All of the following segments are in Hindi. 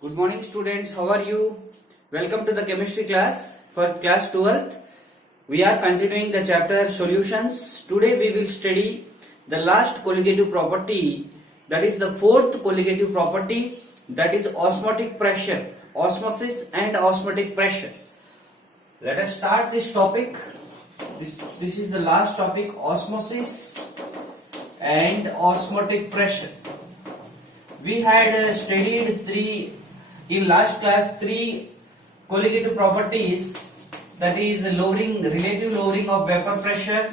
Good morning students, how are you? Welcome to the chemistry class for class 12th. We are continuing the chapter solutions. Today we will study the last colligative property, that is the fourth colligative property, that is osmotic pressure, osmosis and osmotic pressure. Let us start this topic. This is the last topic, osmosis and osmotic pressure. We had studied in last class three colligative properties, that is relative lowering of vapor pressure,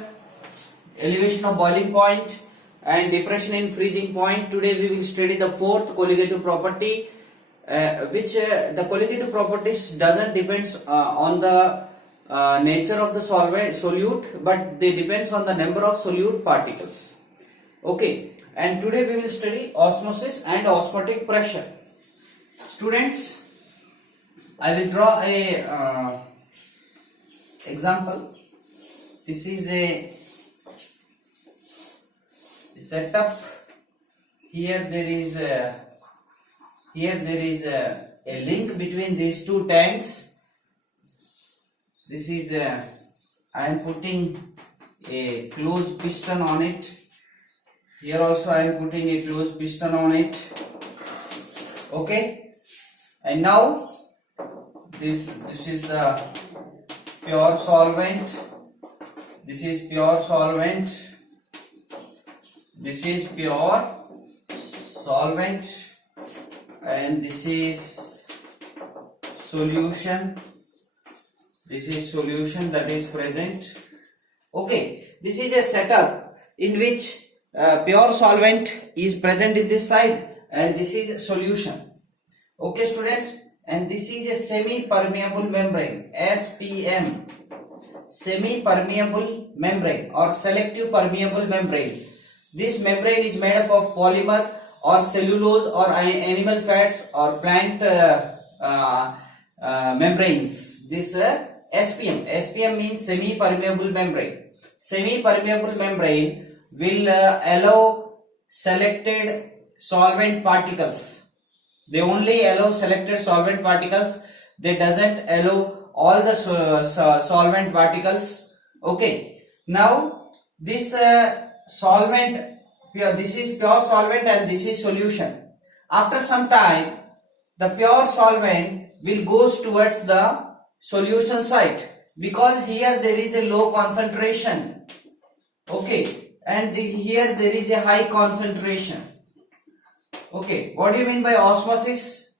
elevation of boiling point and depression in freezing point. Today we will study the fourth colligative property, which the colligative properties doesn't depends on the nature of the solute, but they depends on the number of solute particles. Okay, and today we will study osmosis and osmotic pressure. Students, I will draw a example. This is a setup. Here there is a link between these two tanks. This is I am putting a closed piston on it. Here also I am putting a closed piston on it. Okay, and now this is the pure solvent. This is pure solvent. This is pure solvent, and this is solution. This is solution that is present. Okay, this is a setup in which pure solvent is present in this side and this is solution. Okay students, and this is a semi-permeable membrane, SPM, semi-permeable membrane or selective permeable membrane. This membrane is made up of polymer or cellulose or animal fats or plant membranes. This SPM means semi-permeable membrane. Semi-permeable membrane will allow selected solvent particles. They only allow selected solvent particles. They doesn't allow all the solvent particles. Okay. Now this solvent, this is pure solvent and this is solution. After some time, the pure solvent will goes towards the solution side because here there is a low concentration. Okay, and here there is a high concentration. Okay, what do you mean by osmosis?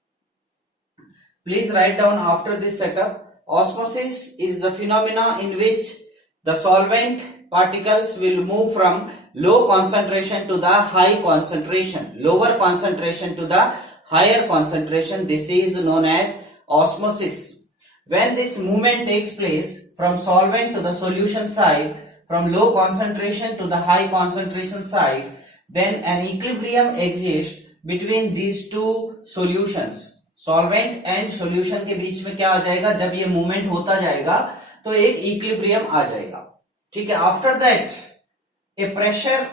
Please write down after this setup. Osmosis is the phenomena in which the solvent particles will move from low concentration to the high concentration, lower concentration to the higher concentration. This is known as osmosis. When this movement takes place from solvent to the solution side, from low concentration to the high concentration side, then an equilibrium exists between these two solutions. Solvent and solution के बीच में क्या आ जाएगा, जब ये मूवमेंट होता जाएगा तो एक इक्विलिब्रियम आ जाएगा. ठीक है. After that a pressure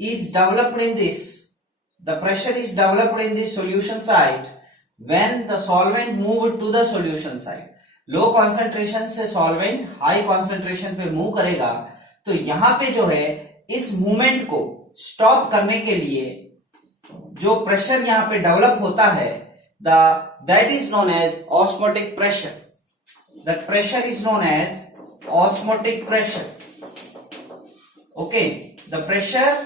is developed in this, the pressure is developed in this solution side when the solvent move to the solution side. Low concentration से सॉल्वेंट हाई कॉन्सेंट्रेशन पे मूव करेगा, तो यहां पे जो है इस मूवमेंट को स्टॉप करने के लिए जो प्रेशर यहां पे डेवलप होता है, that is known as osmotic pressure. That pressure is known as osmotic pressure. Okay, the pressure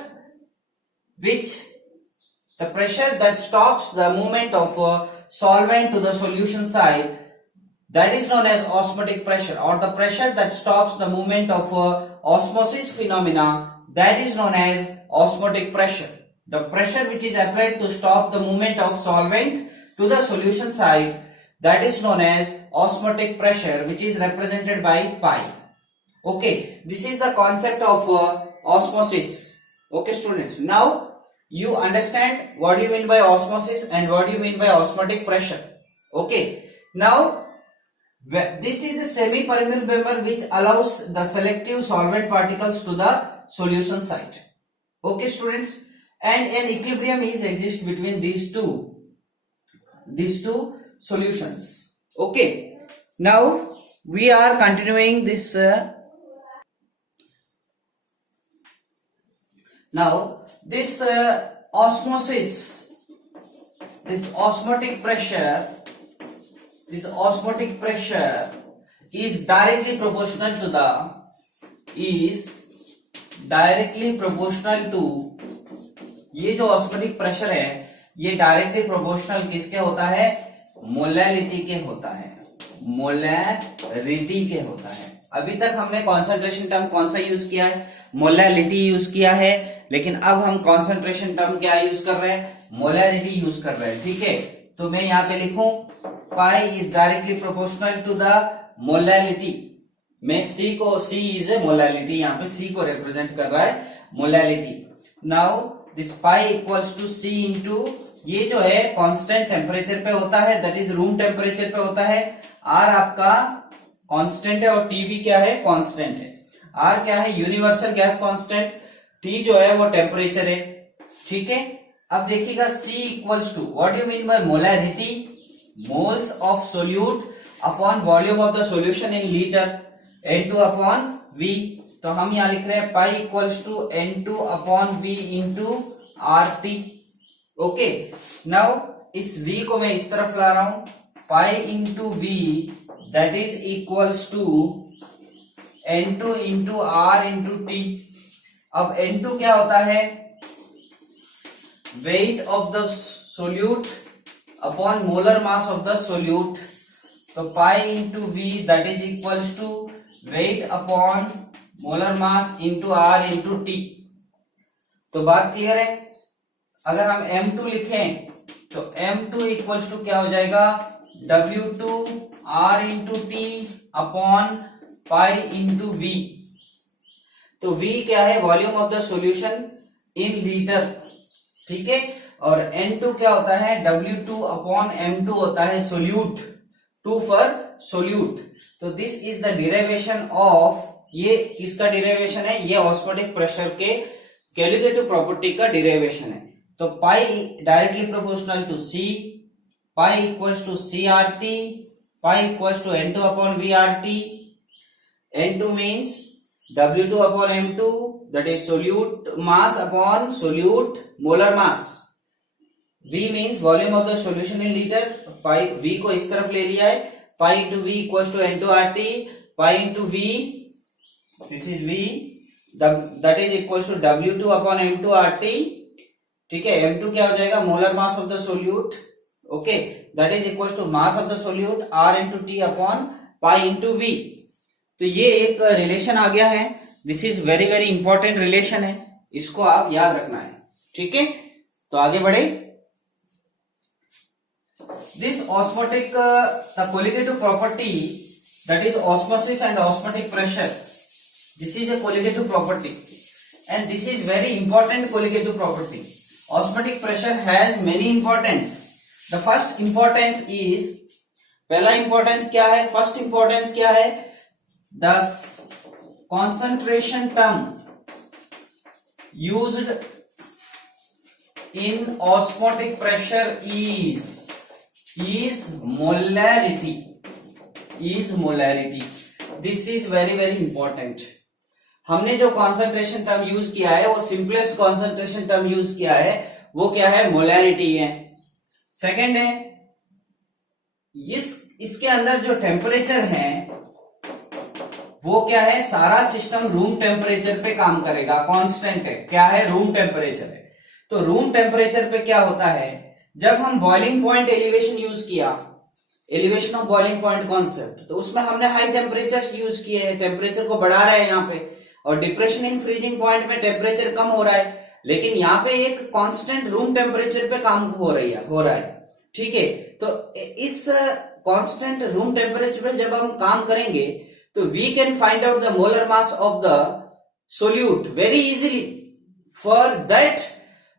that stops the movement of solvent to the solution side, that is known as osmotic pressure, or the pressure that stops the movement of osmosis phenomena, that is known as osmotic pressure. The pressure which is applied to stop the movement of solvent to the solution side, that is known as osmotic pressure, which is represented by pi. Okay, this is the concept of osmosis. Okay students, now you understand what do you mean by osmosis and what do you mean by osmotic pressure. Okay, now this is the semi-permeable membrane which allows the selective solvent particles to the solution side. Okay students, and an equilibrium is exist between these two. these two solutions. Okay, now we are continuing this now this osmosis, this osmotic pressure is directly proportional to ये जो ऑस्मोटिक प्रेशर है ये डायरेक्टली प्रोपोर्शनल किसके होता है? मोलैलिटी के होता है, मोलैरिटी के होता है। अभी तक हमने कॉन्सेंट्रेशन टर्म कौन सा यूज किया है? मोलैलिटी यूज किया है, लेकिन अब हम कॉन्सेंट्रेशन टर्म क्या यूज कर रहे हैं? मोलैरिटी यूज कर रहे हैं। ठीक है, तो मैं यहाँ पे लिखूं pi is directly proportional to the molality. मैं सी इज ए मोलैलिटी, यहाँ पे सी को रिप्रेजेंट कर रहा है molality. Now this pi equals to C into, ये जो है कांस्टेंट टेम्परेचर पे होता है, दैट इज रूम टेम्परेचर पे होता है। आर आपका कांस्टेंट है और टी भी क्या है? कांस्टेंट है। आर क्या है? Universal gas constant. टी जो है वो टेम्परेचर है। ठीक है, अब देखिएगा C equals to, what you mean by molarity? Moles of solute upon volume of the solution in litre, N2 upon V। तो हम यहां लिख रहे हैं pi equals to N2 upon V into RT। Okay, now इस V को मैं इस तरफ ला रहा हूं, pi into V that is equals to N2 into R into T। अब N2 क्या होता है? Weight of the solute upon molar mass of the solute. तो pi into V that is equals to weight upon molar mass into R into T। तो बात क्लियर है? अगर हम M2 लिखें तो M2 इक्वल्स टू क्या हो जाएगा? W2 R into T upon pi into V। तो V क्या है? Volume of the solution in litre. ठीक है, और N2 क्या होता है? W2 अपॉन M2 होता है सोल्यूट, 2 फॉर सोल्यूट। तो this is the derivation of, ये किसका डिराइवेशन है? ये ऑस्मोटिक प्रेशर के कैलकुलेटिव प्रॉपर्टी का डिराइवेशन है। तो pi directly proportional to C, pi equals to C R T, pi equals to N2 upon V R T. N2 means W2 upon M2 that is solute mass upon solute molar mass. V means volume of the solution in litre. Pi V को इस तरफ ले लिया है, pi into V equals to N2 RT, pi into V, this is V that is equals to W2 upon M2 RT। ठीक है, M2 क्या हो जाएगा? Molar mass of the solute. Okay, that is equals to mass of the solute R into T upon pi into V। तो ये एक रिलेशन आ गया है, this is very very important relation है, इसको आप याद रखना है। ठीक है, तो आगे बढ़े। This osmotic, the colligative property, that is osmosis and osmotic pressure. This is a colligative property, and this is very important colligative property. Osmotic pressure has many importance. The first importance is, पहला importance क्या है? First importance क्या है? The concentration term used in osmotic pressure is molarity. This is very very important. हमने जो कॉन्सेंट्रेशन टर्म यूज किया है वो सिंपलेस्ट कॉन्सेंट्रेशन टर्म यूज किया है, वो क्या है? मोलैरिटी है। सेकंड है, इसके अंदर जो टेम्परेचर है वो क्या है? सारा सिस्टम रूम टेम्परेचर पे काम करेगा, कांस्टेंट है। क्या है? रूम टेम्परेचर है। तो रूम टेम्परेचर पे क्या होता है? जब हम बॉइलिंग पॉइंट एलिवेशन यूज किया, elevation of boiling point concept, तो उसमें हमने हाई टेम्परेचर यूज किए हैं, टेम्परेचर को बढ़ा रहे हैं यहाँ पे, और डिप्रेशन इन फ्रीजिंग पॉइंट में टेम्परेचर कम हो रहा है, लेकिन यहाँ पे एक कांस्टेंट रूम टेम्परेचर पे काम हो रहा है। ठीक है, तो इस कांस्टेंट रूम टेम्परेचर पे जब हम काम करेंगे तो we can find out the molar mass of the solute very easily. For that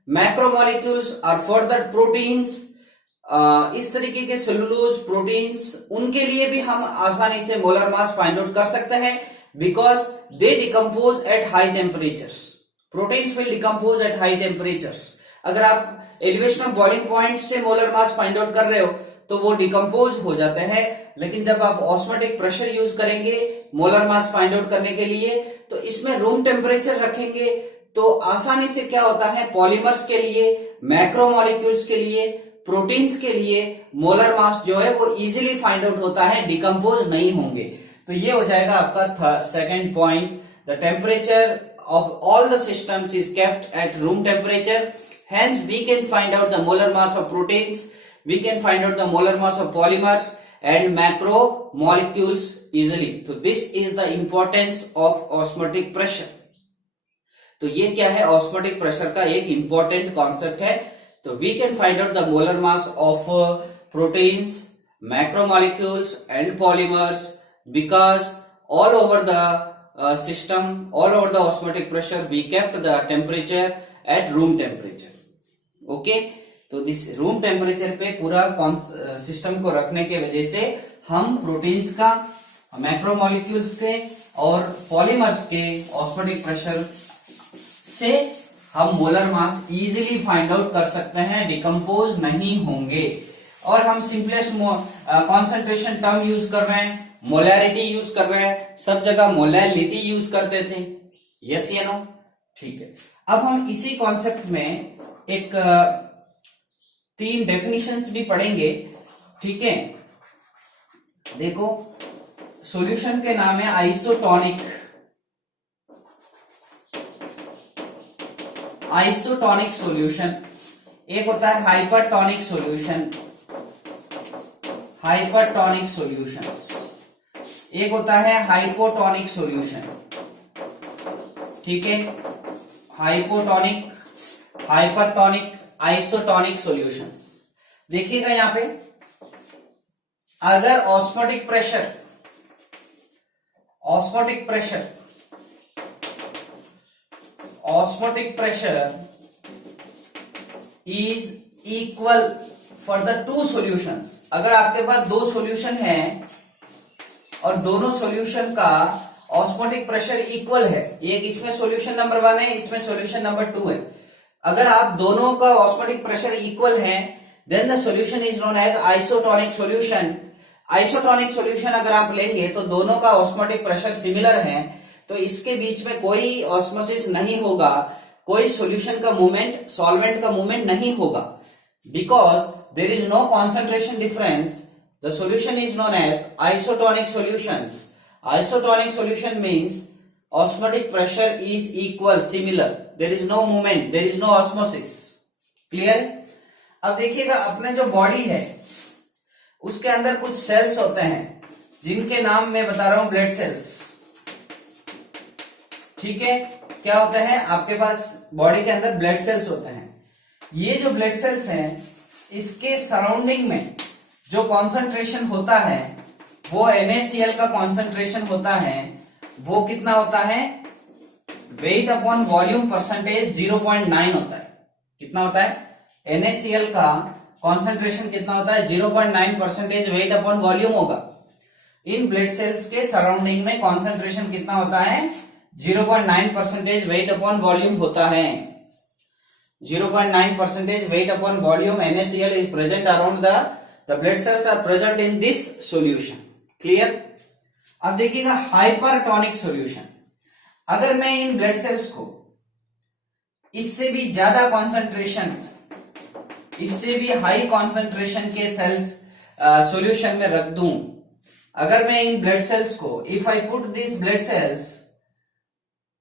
macromolecules और फॉर दैट प्रोटीन्स, इस तरीके के सेलुलोज प्रोटीन्स, उनके लिए भी हम आसानी से मोलर मास फाइंड आउट कर सकते हैं, because they decompose at high temperatures. Proteins will decompose at high temperatures, अगर आप एलिवेशन ऑफ बॉइलिंग पॉइंट से मोलर मास फाइंड आउट कर रहे हो तो वो डिकम्पोज हो जाते हैं, लेकिन जब आप ऑस्मोटिक प्रेशर यूज करेंगे मोलर मास फाइंड आउट करने के लिए तो इसमें रूम टेम्परेचर रखेंगे तो आसानी से क्या होता है, पॉलीमर्स के लिए, मैक्रोमोलिक्यूल्स के लिए, प्रोटीन्स के लिए मोलर मास जो है वो इजीली फाइंड आउट होता है, डिकम्पोज नहीं होंगे। तो ये हो जाएगा आपका second point, the temperature of all the systems is kept at room temperature, hence we can find out the molar mass of proteins, we can find out the molar mass of polymers and macromolecules easily. So this is the importance of osmotic pressure. तो ये क्या है, ऑस्मोटिक प्रेशर का एक इंपॉर्टेंट कॉन्सेप्ट है। तो we can find out the molar mass of proteins, macromolecules and polymers because all over the system, all over the osmotic pressure we kept the temperature at room temperature. Okay, तो दिस रूम टेम्परेचर पे पूरा सिस्टम को रखने के वजह से हम प्रोटीन्स का, मैक्रोमोलिक्यूल्स के और पॉलीमर्स के ऑस्मोटिक प्रेशर से हम molar mass easily find out कर सकते हैं, डिकम्पोज नहीं होंगे। और हम सिंपलेस्ट कॉन्सेंट्रेशन टर्म यूज कर रहे हैं, मोलैरिटी यूज कर रहे हैं, सब जगह मोलैलिटी यूज करते थे, यस या नो, ठीक है। अब हम इसी कॉन्सेप्ट में एक 3 डेफिनेशंस भी पढ़ेंगे, ठीक है। देखो, सॉल्यूशन के नाम है आइसोटोनिक, आइसोटोनिक सॉल्यूशन, एक होता है हाइपरटोनिक सॉल्यूशन, हाइपरटोनिक सॉल्यूशंस, एक होता है हाइपोटोनिक सॉल्यूशन, ठीक है। Hypotonic, hypertonic, isotonic solutions. देखिएगा यहां पे, अगर osmotic pressure, osmotic pressure, osmotic pressure is equal for the 2 solutions, अगर आपके पास 2 सॉल्यूशन है और दोनों सॉल्यूशन का ऑस्मोटिक प्रेशर इक्वल है, एक इसमें सॉल्यूशन नंबर 1 है, इसमें सॉल्यूशन नंबर 2 है, अगर आप दोनों का ऑस्मोटिक प्रेशर इक्वल है then the solution is known as isotonic solution. Isotonic solution अगर आप लेंगे तो दोनों का ऑस्मोटिक प्रेशर सिमिलर है, तो इसके बीच में कोई ऑस्मोसिस नहीं होगा, कोई सॉल्यूशन का मूवमेंट, सॉल्वेंट का मूवमेंट नहीं होगा, because there is no concentration difference, the solution is known as isotonic solutions. Isotonic solution means osmotic pressure is equal, similar, there is no movement, there is no osmosis, clear। अब देखिएगा, अपने जो बॉडी है उसके अंदर कुछ सेल्स होते हैं जिनके नाम मैं बता रहा हूं ब्लड सेल्स, ठीक है। क्या होते हैं आपके पास बॉडी के अंदर, ब्लड सेल्स होते हैं। ये जो ब्लड सेल्स हैं इसके सराउंडिंग में जो कॉन्सेंट्रेशन होता है वो NaCl का कॉन्सेंट्रेशन होता है, वो कितना होता है, वेट अपॉन वॉल्यूम परसेंटेज 0.9 होता है। कितना होता है, NaCl का कॉन्सेंट्रेशन कितना होता है, 0.9% वेट अपॉन वॉल्यूम होगा। इन ब्लड सेल्स के सराउंडिंग में कॉन्सेंट्रेशन कितना होता है, 0.9% वेट अपॉन वॉल्यूम होता है। 0.9% weight upon volume NaCl is present around the blood cells are present in this solution, clear. अब देखिएगा हाइपरटोनिक सॉल्यूशन, अगर मैं इन ब्लड सेल्स को इससे भी ज्यादा कॉन्सेंट्रेशन, इससे भी हाई कॉन्सेंट्रेशन के सेल्स सॉल्यूशन में रख दूं, अगर मैं इन ब्लड सेल्स को, if I put this blood cells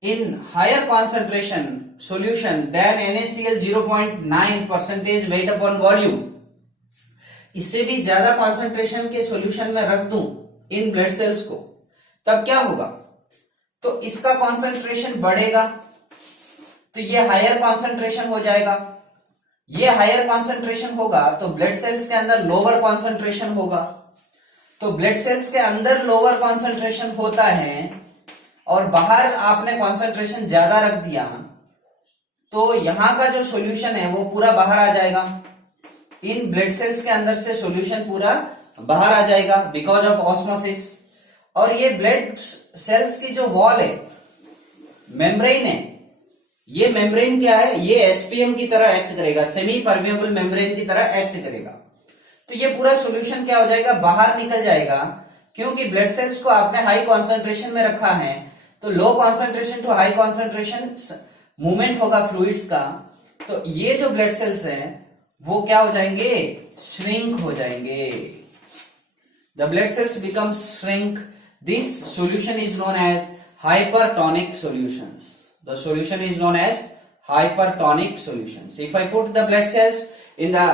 in higher concentration solution then NaCl 0.9% weight upon volume, इससे भी ज्यादा कॉन्सेंट्रेशन के सॉल्यूशन में रख दूं इन ब्लड सेल्स को, तब क्या होगा, तो इसका कॉन्सेंट्रेशन बढ़ेगा, तो ये हायर कॉन्सेंट्रेशन हो जाएगा। ये हायर कॉन्सेंट्रेशन होगा तो ब्लड सेल्स के अंदर लोअर कॉन्सेंट्रेशन होगा, तो ब्लड सेल्स के अंदर लोअर कॉन्सेंट्रेशन होता है और बाहर आपने कॉन्सेंट्रेशन ज्यादा रख दिया, तो यहां का जो सॉल्यूशन है वो पूरा बाहर आ जाएगा। इन ब्लड सेल्स के अंदर से सॉल्यूशन पूरा बाहर आ जाएगा बिकॉज ऑफ ऑस्मोसिस। और ये ब्लड सेल्स की जो वॉल है, मेम्ब्रेन है, ये मेम्ब्रेन क्या है, ये एसपीएम की तरह एक्ट करेगा, सेमी परमेबल मेम्ब्रेन की तरह एक्ट करेगा। तो ये पूरा सॉल्यूशन क्या हो जाएगा, बाहर निकल जाएगा, क्योंकि ब्लड सेल्स को आपने हाई कॉन्सेंट्रेशन में रखा है, तो low concentration to high concentration movement होगा फ्लूइड्स का। तो ये जो ब्लड सेल्स हैं वो क्या हो जाएंगे, श्रिंक हो जाएंगे। The blood cells become shrink. This solution is known as hypertonic solutions. The solution is known as hypertonic solutions. If I put the blood cells in the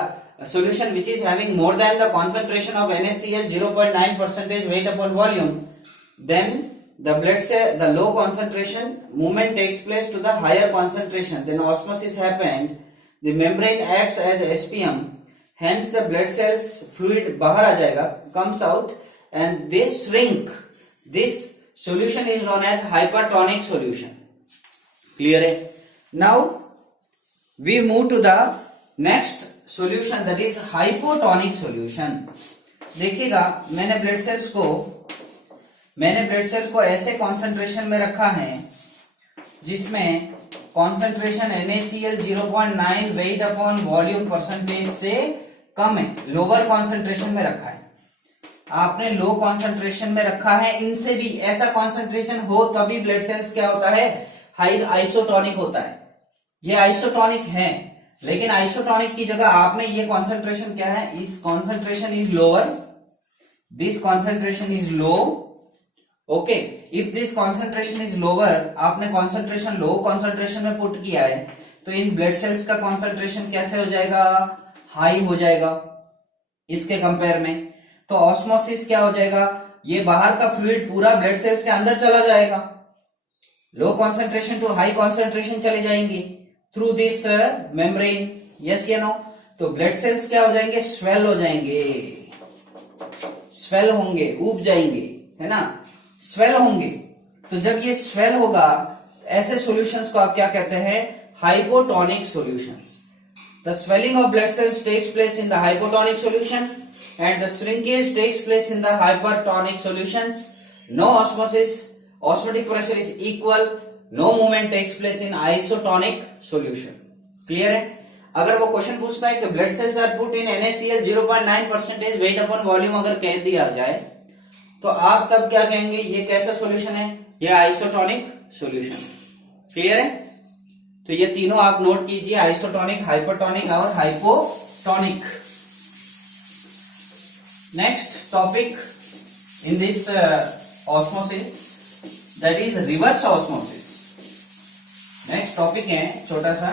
solution which is having more than the concentration of NaCl 0.9% weight upon volume, then the blood cell, the low concentration movement takes place to the higher concentration. Then osmosis happened. The membrane acts as SPM. Hence the blood cells fluid bahar aa jayega, comes out and they shrink. This solution is known as hypertonic solution. Clear है? Now we move to the next solution, that is hypotonic solution. देखिएगा, मैंने ब्लड सेल्स को ऐसे कॉन्सेंट्रेशन में रखा है जिसमें concentration NaCl 0.9 weight upon volume percentage से कम है, लोअर कॉन्सेंट्रेशन में रखा है। आपने लो कॉन्सेंट्रेशन में रखा है, इनसे भी ऐसा कॉन्सेंट्रेशन हो तभी ब्लड सेल्स क्या होता है, हाई आइसोटोनिक होता है। ये आइसोटोनिक है, लेकिन आइसोटोनिक की जगह आपने ये कॉन्सेंट्रेशन क्या है, इस concentration is lower, this concentration is low. Okay, if this concentration is lower, आपने कॉन्सेंट्रेशन लो कॉन्सेंट्रेशन में पुट किया है, तो इन ब्लड सेल्स का कॉन्सेंट्रेशन कैसे हो जाएगा, हाई हो जाएगा इसके कंपेयर में। तो ऑस्मोसिस क्या हो जाएगा, ये बाहर का फ्लूइड पूरा ब्लड सेल्स के अंदर चला जाएगा, low concentration to high concentration चले जाएंगे थ्रू दिस मेम्ब्रेन। यस या नो? तो ब्लड सेल्स क्या हो जाएंगे, स्वेल हो जाएंगे, स्वेल होंगे, उब जाएंगे, है ना, स्वेल होंगे। तो जब ये स्वेल होगा, ऐसे सॉल्यूशंस को आप क्या कहते हैं, hypotonic solutions. The swelling of blood cells takes place in the hypotonic solution and the shrinkage takes place in the hypertonic solutions. No osmosis, osmotic pressure is equal, no movement takes place in isotonic solution. Clear है? अगर वो क्वेश्चन पूछता है कि blood cells are put in NaCl 0.9% weight upon volume अगर कह दिया जाए, तो आप तब क्या कहेंगे, ये कैसा सॉल्यूशन है, ये आइसोटोनिक सॉल्यूशन। क्लियर है? तो ये तीनों आप नोट कीजिए, आइसोटोनिक, हाइपरटोनिक और hypotonic. Next topic in this osmosis, that is reverse osmosis. Next topic है छोटा सा,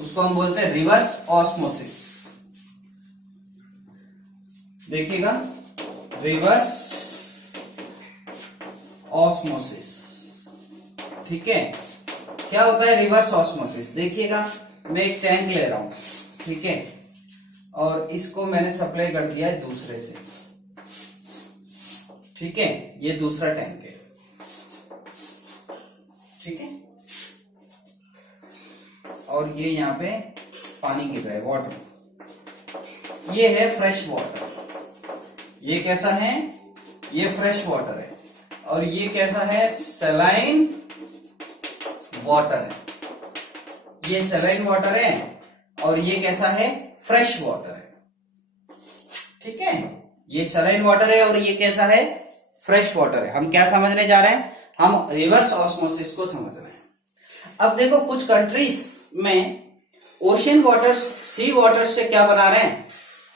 उसको हम बोलते हैं रिवर्स ऑस्मोसिस। देखिएगा, रिवर्स ऑस्मोसिस, ठीक है। क्या होता है रिवर्स ऑस्मोसिस? देखिएगा, मैं एक टैंक ले रहा हूं, ठीक है, और इसको मैंने सप्लाई कर दिया है दूसरे से, ठीक है, ये दूसरा टैंक है, ठीक है, और ये यहां पे पानी गिर रहा है, वाटर, ये है फ्रेश वाटर। ये कैसा है, ये फ्रेश वाटर है, और ये कैसा है, सलाइन वाटर है। ये सलाइन वाटर है और ये कैसा है, फ्रेश वाटर है, ठीक है। ये सलाइन वाटर है और ये कैसा है, फ्रेश वाटर है। हम क्या समझने जा रहे हैं, हम रिवर्स ऑस्मोसिस को समझ रहे हैं। अब देखो, कुछ कंट्रीज में ओशियन वाटर्स, सी वाटर्स से क्या बना रहे हैं,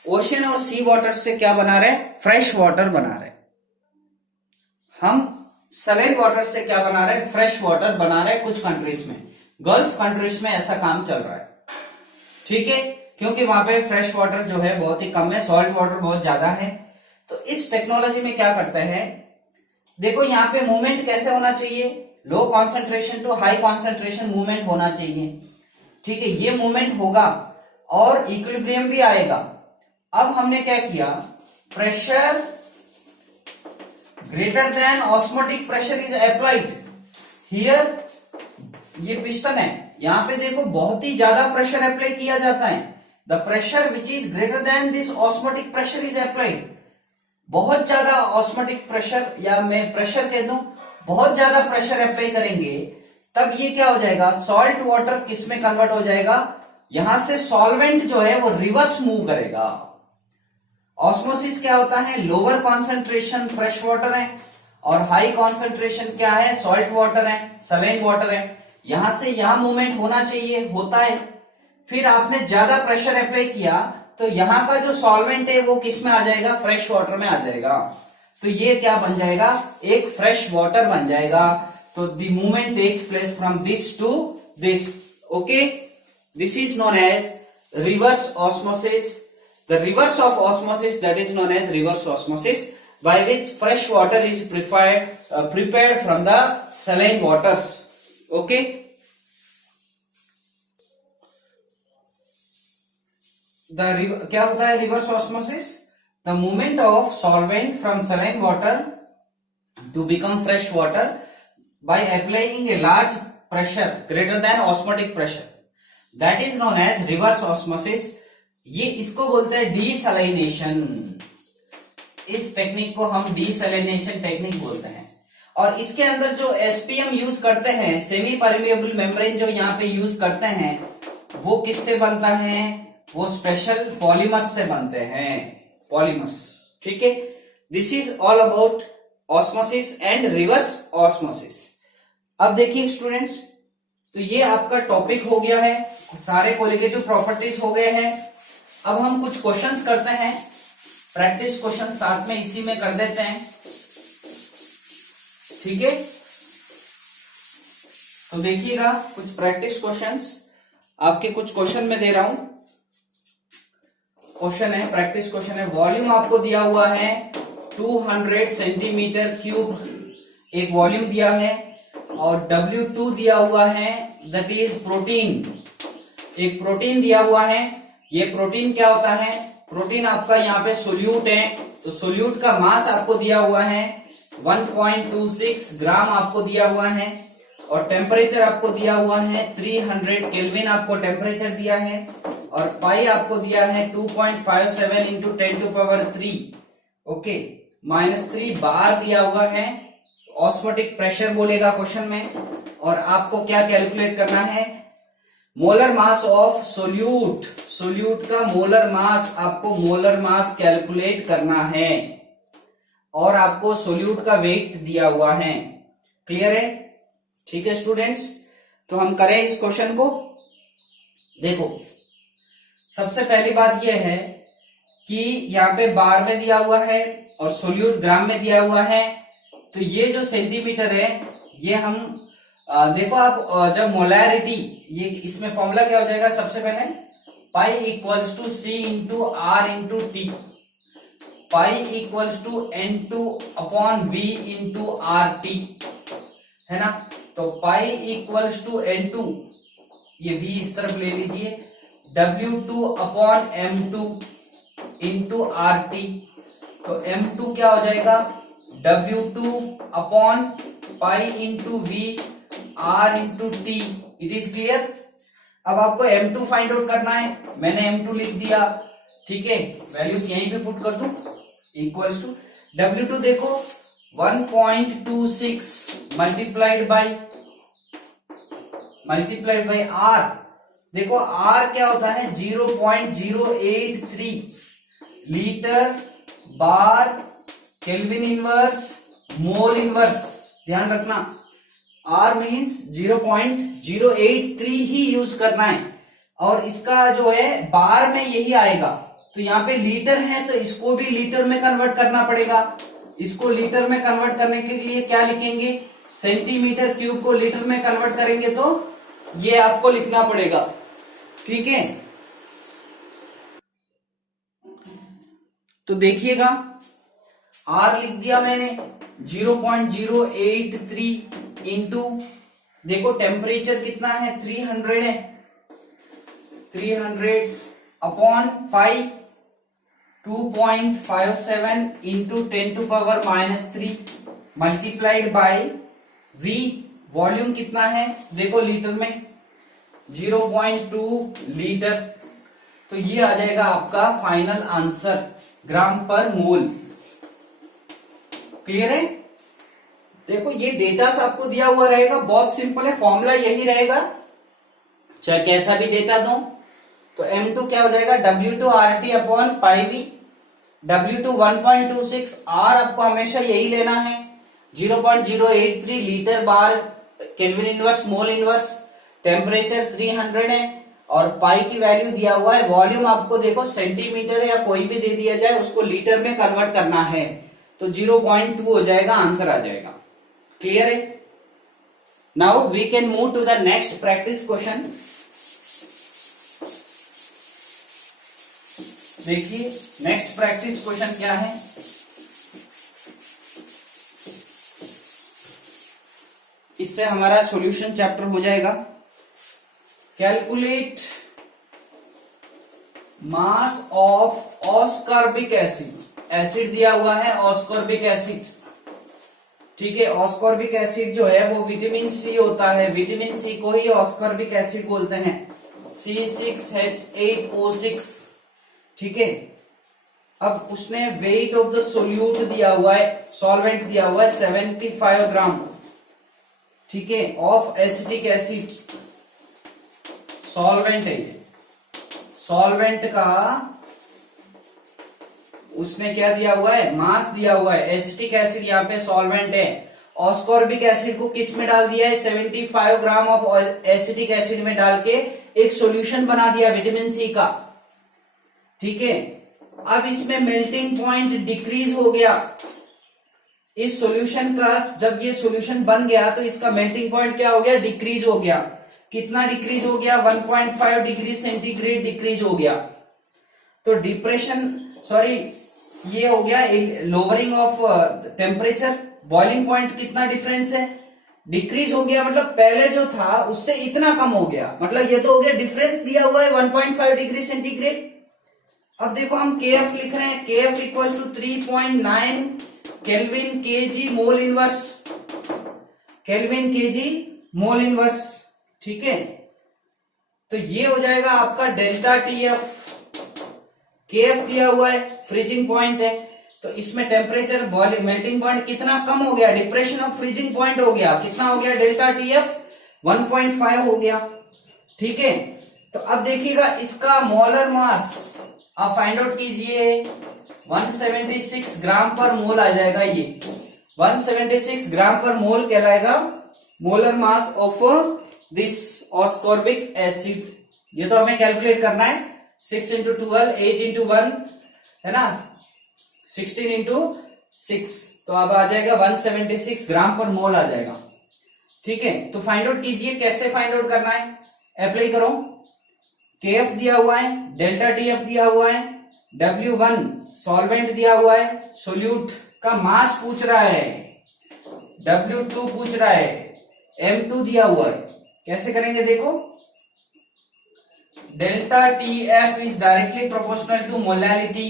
ओशियन और सी वाटर्स से क्या बना रहे हैं, फ्रेश वाटर बना रहे हैं। हम सलाइन वाटर से क्या बना रहे हैं, फ्रेश वाटर बना रहे हैं कुछ कंट्रीज में। गल्फ कंट्रीज में ऐसा काम चल रहा है, ठीक है, क्योंकि वहां पे फ्रेश वाटर जो है बहुत ही कम है, सॉल्ट वाटर बहुत ज्यादा है। तो इस टेक्नोलॉजी में क्या करते हैं, देखो यहाँ पे मूवमेंट कैसे होना चाहिए, low concentration to high concentration movement होना चाहिए, ठीक है। ये मूवमेंट होगा और इक्विलिब्रियम भी आएगा। अब हमने क्या किया, pressure greater than osmotic pressure is applied here. ये पिस्टन है, यहां पे देखो बहुत ही ज्यादा प्रेशर अप्लाई किया जाता है। The pressure which is greater than this osmotic pressure is applied. बहुत ज्यादा ऑस्मोटिक प्रेशर, या मैं प्रेशर कह दूं, बहुत ज्यादा प्रेशर अप्लाई करेंगे तब ये क्या हो जाएगा, सॉल्ट वाटर किस में कन्वर्ट हो जाएगा, यहां से सॉल्वेंट जो है वो रिवर्स मूव करेगा। ऑस्मोसिस क्या होता है, लोअर कॉन्सेंट्रेशन फ्रेश वाटर है और हाई कॉन्सेंट्रेशन क्या है, सॉल्ट वाटर है, सलाइन वाटर है। यहां से यहां मूवमेंट होना चाहिए, होता है। फिर आपने ज्यादा प्रेशर अप्लाई किया तो यहां का जो सॉल्वेंट है वो किस में आ जाएगा, फ्रेश वाटर में आ जाएगा। तो ये क्या बन जाएगा, एक फ्रेश वाटर बन जाएगा। तो the movement takes place from this to this. Okay, this is known as reverse osmosis. The reverse of osmosis, that is known as reverse osmosis, by which fresh water is prepared from the saline waters. Okay. क्या होता है reverse osmosis? The movement of solvent from saline water to become fresh water by applying a large pressure greater than osmotic pressure. That is known as reverse osmosis. ये इसको बोलते हैं डीसैलिनेशन। इस टेक्निक को हम डीसैलिनेशन टेक्निक बोलते हैं। और इसके अंदर जो एसपीएम यूज करते हैं, सेमी परमिएबल मेम्ब्रेन जो यहाँ पे यूज करते हैं, वो किससे बनता है, वो स्पेशल पॉलीमर्स से बनते हैं, पॉलीमर्स। ठीक है, this is all about osmosis and reverse osmosis. अब देखिए स्टूडेंट्स, तो ये आपका टॉपिक हो गया है, सारे कोलिगेटिव प्रॉपर्टीज हो गए हैं। अब हम कुछ क्वेश्चंस करते हैं, प्रैक्टिस क्वेश्चन साथ में इसी में कर देते हैं। ठीक है, तो देखिएगा कुछ प्रैक्टिस क्वेश्चंस आपके कुछ क्वेश्चन में दे रहा हूं। क्वेश्चन है, प्रैक्टिस क्वेश्चन है, वॉल्यूम आपको दिया हुआ है 200 सेंटीमीटर क्यूब, एक वॉल्यूम दिया है, और W2 दिया हुआ है, दैट इज प्रोटीन। एक प्रोटीन दिया हुआ है। ये प्रोटीन क्या होता है, प्रोटीन आपका यहाँ पे सोल्यूट है, तो सोल्यूट का मास आपको दिया हुआ है 1.26 ग्राम आपको दिया हुआ है, और टेम्परेचर आपको दिया हुआ है 300 केल्विन आपको टेम्परेचर दिया है, और पाई आपको दिया है 2.57 इंटू 10⁻3, ओके, -3 बार दिया हुआ है। ऑस्मोटिक प्रेशर बोलेगा क्वेश्चन में, और आपको क्या कैलकुलेट करना है, molar mass of solute, solute का मोलर मास, आपको मोलर मास कैलकुलेट करना है, और आपको सोल्यूट का वेट दिया हुआ है। क्लियर है? ठीक है स्टूडेंट्स, तो हम करें इस क्वेश्चन को। देखो, सबसे पहली बात यह है कि यहाँ पे बार में दिया हुआ है और सोल्यूट ग्राम में दिया हुआ है, तो ये जो सेंटीमीटर है ये हम देखो आप, जब मोलैरिटी, ये इसमें फॉर्मूला क्या हो जाएगा, सबसे पहले pi equals to C into R into T, pi equals to N2 upon V into R T, है ना। तो पाई इक्वल्स टू N2, ये V इस तरफ ले लीजिए, W2 upon M2 into R T, तो M2 क्या हो जाएगा, W2 upon pi into V R into T. It is clear. अब आपको M2 फाइंड आउट करना है, मैंने M2 लिख दिया, ठीक है, वैल्यूज यहीं पे पुट कर दूं, इक्वल्स टू W2 देखो 1.26 मल्टीप्लाइड बाई R, देखो R क्या होता है 0.083 litre bar kelvin inverse mole inverse, ध्यान रखना R मीन्स 0.083 ही यूज करना है, और इसका जो है बार में यही आएगा। तो यहाँ पे लीटर है तो इसको भी लीटर में कन्वर्ट करना पड़ेगा। इसको लीटर में कन्वर्ट करने के लिए क्या लिखेंगे, सेंटीमीटर क्यूब को लीटर में कन्वर्ट करेंगे तो ये आपको लिखना पड़ेगा। ठीक है, तो देखिएगा R लिख दिया मैंने 0.083 इंटू, देखो टेम्परेचर कितना है 300 है, 300 upon pi 2.57 into 10⁻³ multiplied by V, volume कितना है देखो लीटर में 0.2 लीटर, तो ये आ जाएगा आपका फाइनल आंसर ग्राम पर मोल। क्लियर है? देखो ये डेटा आपको दिया हुआ रहेगा, बहुत सिंपल है, फॉर्मूला यही रहेगा चाहे कैसा भी डेटा दो। तो M2 क्या हो जाएगा, W2 RT upon pi V, W2 1.26, R आपको हमेशा यही लेना है 0.083 litre bar kelvin inverse mole inverse, temperature 300 है और पाई की वैल्यू दिया हुआ है, वॉल्यूम आपको देखो सेंटीमीटर या कोई भी दे दिया जाए उसको लीटर में कन्वर्ट करना है, तो 0.2 हो जाएगा, आंसर आ जाएगा। क्लियर है? Now we can move to the next practice question. देखिए नेक्स्ट प्रैक्टिस क्वेश्चन क्या है। इससे हमारा सॉल्यूशन चैप्टर हो जाएगा। Calculate mass of ascorbic acid, acid दिया हुआ है ऑस्कॉर्बिक एसिड, ठीक है। ऑस्कॉर्बिक एसिड जो है वो विटामिन सी होता है, विटामिन सी को ही ऑस्कॉर्बिक एसिड बोलते हैं, C6H8O6, ठीक है। अब उसने वेट ऑफ द सोल्यूट दिया हुआ है, सॉल्वेंट दिया हुआ है 75 ग्राम, ठीक है, ऑफ एसिटिक एसिड, सॉल्वेंट है ये, सॉल्वेंट का उसने क्या दिया हुआ है, मास दिया हुआ है, एसिटिक एसिड यहाँ पे सॉल्वेंट है, ऑस्कॉर्बिक एसिड को किस में डाल दिया है, 75 ग्राम ऑफ एसिटिक एसिड में डाल के एक सॉल्यूशन बना दिया विटामिन सी का, ठीक है। अब इसमें मेल्टिंग पॉइंट डिक्रीज हो गया, इस सॉल्यूशन का जब ये सॉल्यूशन बन गया तो इसका मेल्टिंग पॉइंट क्या हो गया, डिक्रीज हो गया। कितना डिक्रीज हो गया, 1.5 डिग्री सेंटीग्रेड डिक्रीज हो गया। तो ये हो गया lowering of temperature, boiling point कितना डिफरेंस है, डिक्रीज हो गया, मतलब पहले जो था उससे इतना कम हो गया, मतलब ये तो हो गया डिफरेंस दिया हुआ है 1.5 डिग्री सेंटीग्रेड। अब देखो हम KF लिख रहे हैं, KF equals to 3.9 kelvin KG mole inverse, kelvin KG mole inverse, ठीक है। तो ये हो जाएगा आपका डेल्टा TF, KF दिया हुआ है, फ्रीजिंग पॉइंट है, तो इसमें टेम्परेचर बॉइलिंग मेल्टिंग पॉइंट कितना कम हो गया, डिप्रेशन ऑफ फ्रीजिंग पॉइंट हो गया, कितना हो गया, डेल्टा TF 1.5 हो गया, ठीक है। तो अब देखिएगा इसका मोलर मास आप फाइंड आउट कीजिए, 176 ग्राम पर मोल आ जाएगा, ये 176 ग्राम पर मोल कहलाएगा molar mass of this ascorbic acid. ये तो हमें कैलकुलेट करना है, 6 इंटू 12, 8 इंटू 1 है ना, 16 इंटू 6, तो अब आ जाएगा 176 ग्राम पर मोल आ जाएगा, ठीक है। तो फाइंड आउट कीजिए, कैसे फाइंड आउट करना है, अप्लाई करो, KF दिया हुआ है, डेल्टा TF दिया हुआ है, W1 सॉल्वेंट दिया हुआ है, सोल्यूट का मास पूछ रहा है, W2 पूछ रहा है, M2 दिया हुआ है, कैसे करेंगे देखो, delta TF is directly proportional to molality,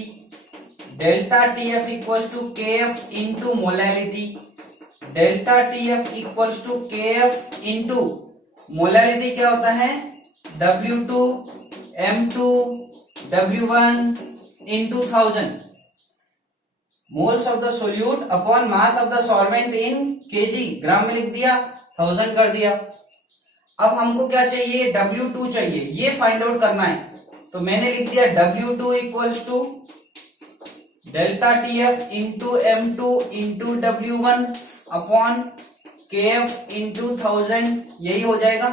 delta TF equals to KF into molality, delta TF equals to KF into molality क्या होता है, W2 M2 W1 into 1000 moles of the solute upon mass of the solvent in KG, gram में लिख दिया, 1000 कर दिया। अब हमको क्या चाहिए, W2 चाहिए, ये फाइंड आउट करना है, तो मैंने लिख दिया W2 equals to delta TF into M2 into W1 upon KF into 1000, यही हो जाएगा।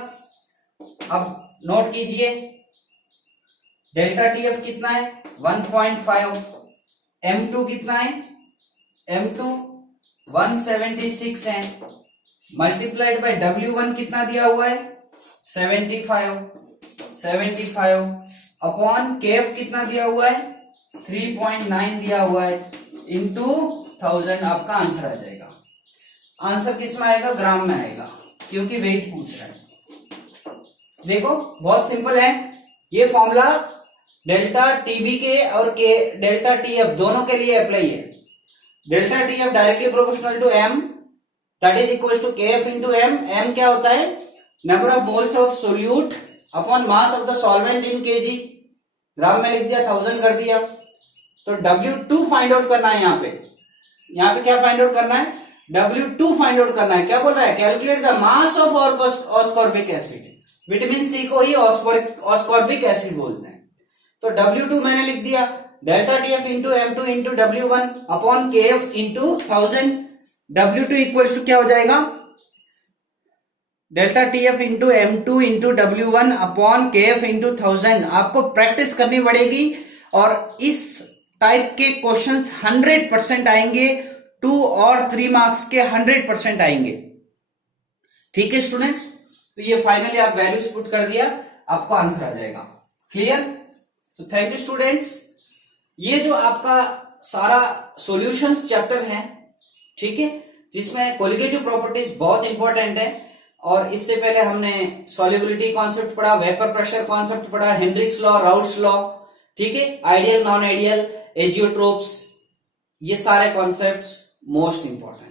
अब नोट कीजिए डेल्टा TF कितना है, 1.5, M2 कितना है, M2 176 है, मल्टीप्लाइड बाय W1 कितना दिया हुआ है, 75 अपॉन KF कितना दिया हुआ है, 3.9 दिया हुआ है, इंटू 1000, आपका आंसर आ जाएगा। आंसर किस में आएगा, ग्राम में आएगा, क्योंकि वेट पूछ रहा है। देखो बहुत सिंपल है, ये फॉर्मूला डेल्टा TB के और डेल्टा TF दोनों के लिए अप्लाई है। Delta TF directly proportional to M, that is equal to KF into M। M क्या होता है, number of moles of solute upon mass of the solvent in KG, gram में लिख दिया, 1000 कर दिया। तो W2 फाइंड आउट करना है, यहाँ पे क्या फाइंड आउट करना है, W2 फाइंड आउट करना है। क्या बोल रहा है? Calculate the mass of ascorbic acid. Vitamin C को ही ऑस्कॉर्बिक एसिड बोलते हैं। तो W2 मैंने लिख दिया, delta TF into M2 into W1 upon KF into 1000। W2 equals to क्या हो जाएगा? Delta TF into M2 into W1 upon KF into 1000। आपको प्रैक्टिस करनी पड़ेगी और इस टाइप के क्वेश्चंस 100% आएंगे। 2 और 3 मार्क्स के 100% आएंगे। ठीक है स्टूडेंट्स, तो ये फाइनली आप वैल्यूज पुट कर दिया, आपको आंसर आ जाएगा। क्लियर? तो थैंक यू स्टूडेंट्स। ये जो आपका सारा सॉल्यूशंस चैप्टर है, ठीक है, जिसमें कोलिगेटिव प्रॉपर्टीज बहुत इंपॉर्टेंट है। और इससे पहले हमने सॉल्युबिलिटी कॉन्सेप्ट पढ़ा, वेपर प्रेशर कॉन्सेप्ट पढ़ा, हेनरीज लॉ, राउट्स लॉ, ठीक है, आइडियल नॉन आइडियल, एजियोट्रोप्स, ये सारे कॉन्सेप्ट्स मोस्ट इंपॉर्टेंट।